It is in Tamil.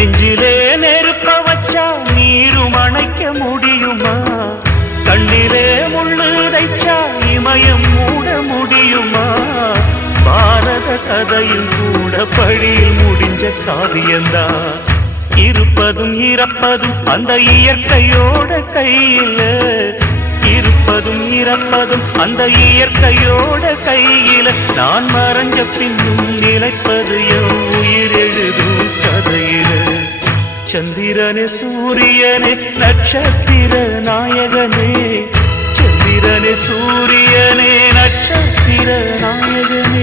நெஞ்சிலே நெருப்ப வச்சா நீரும் அணைக்க முடியுமா? கண்ணிலே முள்ளு தைச்சா இமயம் மூட முடியுமா? பாரத கதையும் கூட பழியில் முடிஞ்ச காவியந்தான். இருப்பதும் இறப்பதும் அந்த இயற்கையோட கையில, இருப்பதும் இறப்பதும் அந்த இயற்கையோட கையில. நான் மறைஞ்ச பின்னும் நிலைப்பது என் உயிர் எழுதும் கதையில. சந்திரனே சூரியனே நட்சத்திர நாயகனே, சந்திரனே சூரியனே நட்சத்திர நாயகனே.